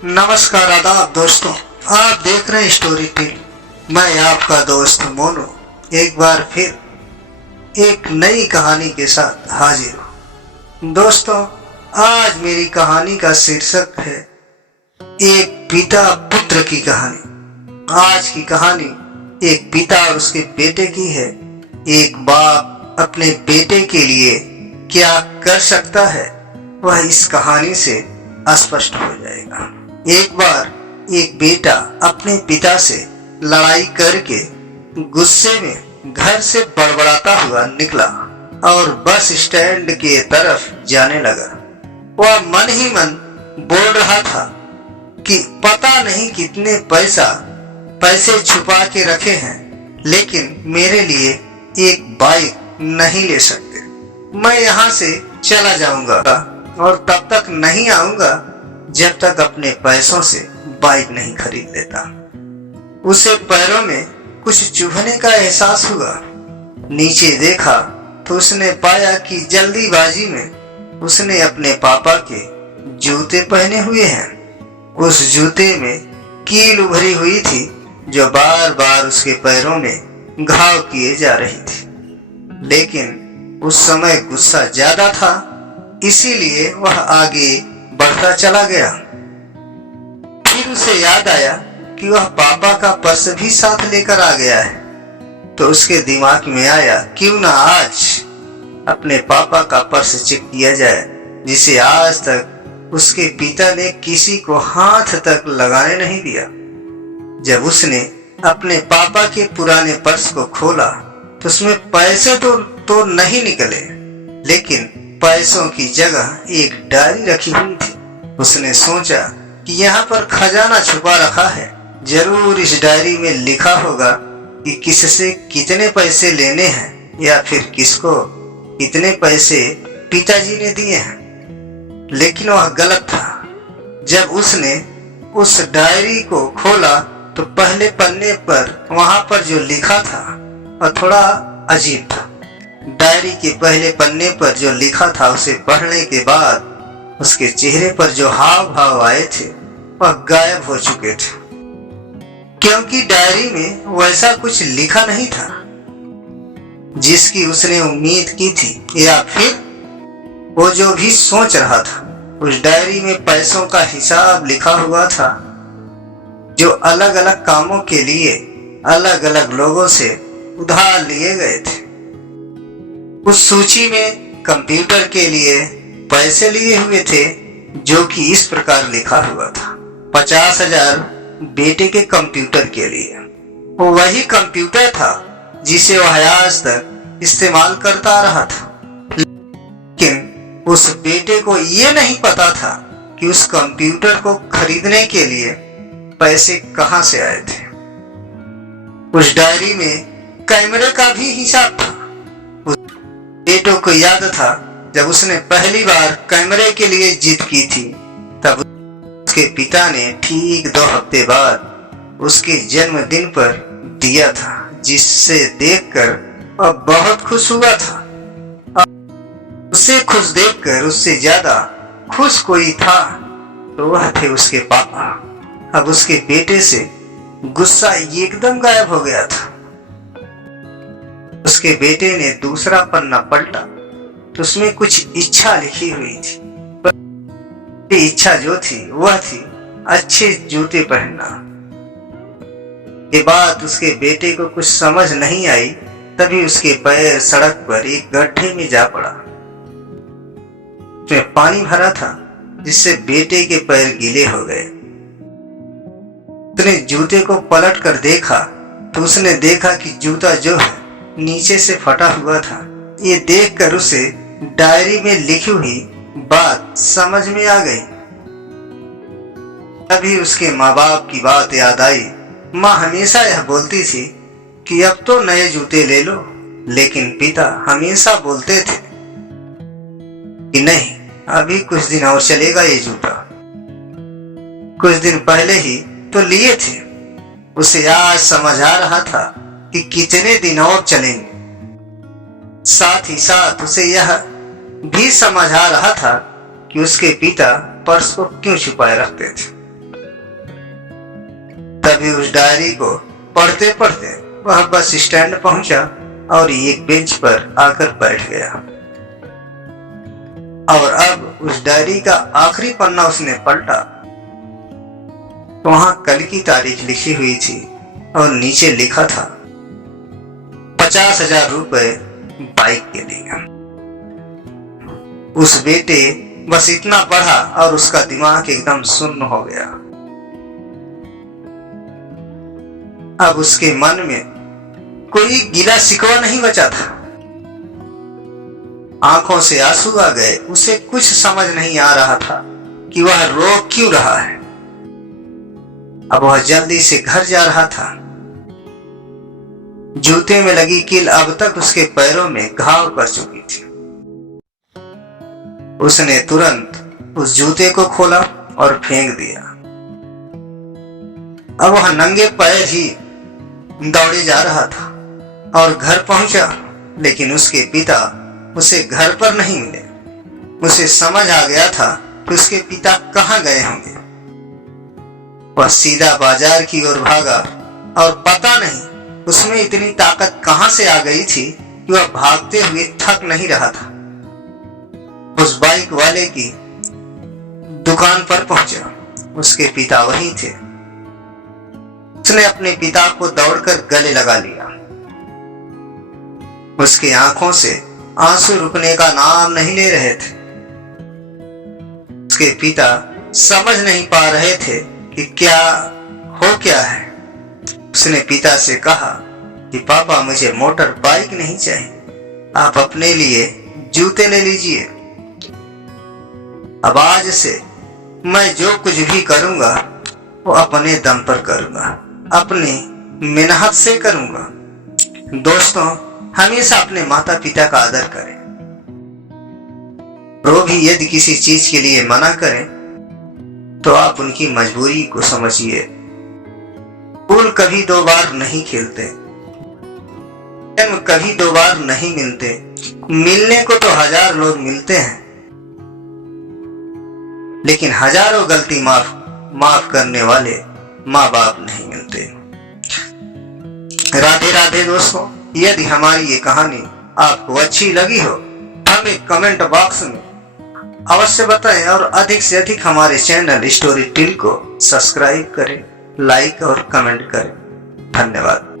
नमस्कार, आदाब दोस्तों। आप देख रहे हैं स्टोरी टेल। मैं आपका दोस्त मोनू एक बार फिर एक नई कहानी के साथ हाजिर हूँ। दोस्तों, आज मेरी कहानी का शीर्षक है एक पिता पुत्र की कहानी। आज की कहानी एक पिता और उसके बेटे की है। एक बाप अपने बेटे के लिए क्या कर सकता है, वह इस कहानी से स्पष्ट हो जाएगा। एक बार एक बेटा अपने पिता से लड़ाई करके गुस्से में घर से बड़बड़ाता हुआ निकला और बस स्टैंड के तरफ जाने लगा। वह मन ही मन बोल रहा था कि पता नहीं कितने पैसे छुपा के रखे हैं, लेकिन मेरे लिए एक बाइक नहीं ले सकते। मैं यहाँ से चला जाऊंगा और तब तक नहीं आऊंगा जब तक अपने पैसों से बाइक नहीं खरीद लेता। उसे पैरों में कुछ चुभने का एहसास हुआ। नीचे देखा तो उसने पाया कि जल्दीबाजी में उसने अपने पापा के जूते पहने हुए हैं। उस जूते में कील उभरी हुई थी जो बार बार उसके पैरों में घाव किए जा रही थी। लेकिन उस समय गुस्सा ज्यादा था, इसीलिए वह आगे बढ़ता चला गया। फिर उसे याद आया कि वह पापा का पर्स भी साथ लेकर आ गया है, तो उसके दिमाग में आया क्यों ना आज अपने पापा का पर्स चेक किया जाए, जिसे आज तक उसके पिता ने किसी को हाथ तक लगाने नहीं दिया। जब उसने अपने पापा के पुराने पर्स को खोला तो उसमें पैसे तो नहीं निकले, लेकिन पैसों की जगह एक डायरी रखी हुई थी। उसने सोचा कि यहाँ पर खजाना छुपा रखा है, जरूर इस डायरी में लिखा होगा कि किससे कितने पैसे लेने हैं या फिर किसको कितने पैसे पिताजी ने दिए हैं। लेकिन वह गलत था। जब उसने उस डायरी को खोला तो पहले पन्ने पर वहां पर जो लिखा था वह थोड़ा अजीब था। डायरी के पहले पन्ने पर जो लिखा था उसे पढ़ने के बाद उसके चेहरे पर जो हाव भाव आए थे वह गायब हो चुके थे, क्योंकि डायरी में वैसा कुछ लिखा नहीं था जिसकी उसने उम्मीद की थी, या फिर वो जो भी सोच रहा था। उस डायरी में पैसों का हिसाब लिखा हुआ था जो अलग अलग कामों के लिए अलग अलग लोगों से उधार लिए गए थे। उस सूची में कंप्यूटर के लिए पैसे लिए हुए थे, जो कि इस प्रकार लिखा हुआ था 50,000 बेटे के कंप्यूटर के लिए। वो वही कंप्यूटर था जिसे वह आज तक इस्तेमाल करता रहा था, लेकिन उस बेटे को ये नहीं पता था कि उस कंप्यूटर को खरीदने के लिए पैसे कहां से आए थे। उस डायरी में कैमरे का भी हिसाब था। बेटों को याद था जब उसने पहली बार कैमरे के लिए जिद की थी, तब उसके पिता ने ठीक 2 हफ्ते बाद उसके जन्मदिन पर दिया था, जिससे देखकर वह बहुत खुश हुआ था। उसे खुश देखकर उससे ज्यादा खुश कोई था तो वह थे उसके पापा। अब उसके बेटे से गुस्सा एकदम गायब हो गया था। उसके बेटे ने दूसरा पन्ना पलटा तो उसमें कुछ इच्छा लिखी हुई थी। पर इच्छा जो थी वह थी अच्छे जूते पहनना। ये बात उसके बेटे को कुछ समझ नहीं आई, तभी उसके पैर सड़क पर एक गड्ढे में जा पड़ा। उसमें पानी भरा था, जिससे बेटे के पैर गीले हो गए। उसने जूते को पलट कर देखा तो उसने देखा कि जूता जो है नीचे से फटा हुआ था। ये देखकर उसे डायरी में लिखी हुई बात समझ में आ गई। तभी उसके माँ बाप की बात याद आई। माँ हमेशा यह बोलती थी कि अब तो नए जूते ले लो, लेकिन पिता हमेशा बोलते थे कि नहीं, अभी कुछ दिन और चलेगा ये जूता। कुछ दिन पहले ही तो लिए थे। उसे आज समझ आ रहा था कि कितने दिन और चलेंगे। साथ ही साथ उसे यह भी समझ आ रहा था कि उसके पिता पर्स को क्यों छुपाए रखते थे। तभी उस डायरी को पढ़ते पढ़ते वह बस स्टैंड पहुंचा और एक बेंच पर आकर बैठ गया। और अब उस डायरी का आखिरी पन्ना उसने पलटा तो वहां कल की तारीख लिखी हुई थी और नीचे लिखा था 50,000 रुपए बाइक के लिए। उस बेटे बस इतना पढ़ा और उसका दिमाग एकदम सुन्न हो गया। अब उसके मन में कोई गिला शिकवा नहीं बचा था। आंखों से आंसू आ गए। उसे कुछ समझ नहीं आ रहा था कि वह रो क्यों रहा है। अब वह जल्दी से घर जा रहा था। जूते में लगी कील अब तक उसके पैरों में घाव कर चुकी थी। उसने तुरंत उस जूते को खोला और फेंक दिया। अब वह नंगे पैर ही दौड़े जा रहा था और घर पहुंचा, लेकिन उसके पिता उसे घर पर नहीं मिले। उसे समझ आ गया था कि उसके पिता कहां गए होंगे। वह सीधा बाजार की ओर भागा और पता नहीं उसमें इतनी ताकत कहां से आ गई थी कि वह भागते हुए थक नहीं रहा था। उस बाइक वाले की दुकान पर पहुंचा। उसके पिता वहीं थे। उसने अपने पिता को दौड़कर गले लगा लिया। उसकी आंखों से आंसू रुकने का नाम नहीं ले रहे थे। उसके पिता समझ नहीं पा रहे थे कि क्या है। उसने पिता से कहा कि पापा मुझे मोटर बाइक नहीं चाहिए, आप अपने लिए जूते ले लीजिए। अब आज से मैं जो कुछ भी करूंगा वो अपने दम पर करूंगा, अपनी मेहनत से करूंगा। दोस्तों, हमेशा अपने माता पिता का आदर करें। वो भी यदि किसी चीज के लिए मना करें तो आप उनकी मजबूरी को समझिए। फूल कभी दो बार नहीं खिलते, कभी दो बार नहीं मिलते। मिलने को तो 1000 लोग मिलते हैं, लेकिन हजारों गलती माफ करने वाले माँ बाप नहीं मिलते। राधे राधे दोस्तों। यदि हमारी ये कहानी आपको अच्छी लगी हो हमें कमेंट बॉक्स में अवश्य बताएं और अधिक से अधिक हमारे चैनल स्टोरी टेल को सब्सक्राइब करें, लाइक और कमेंट करें। धन्यवाद।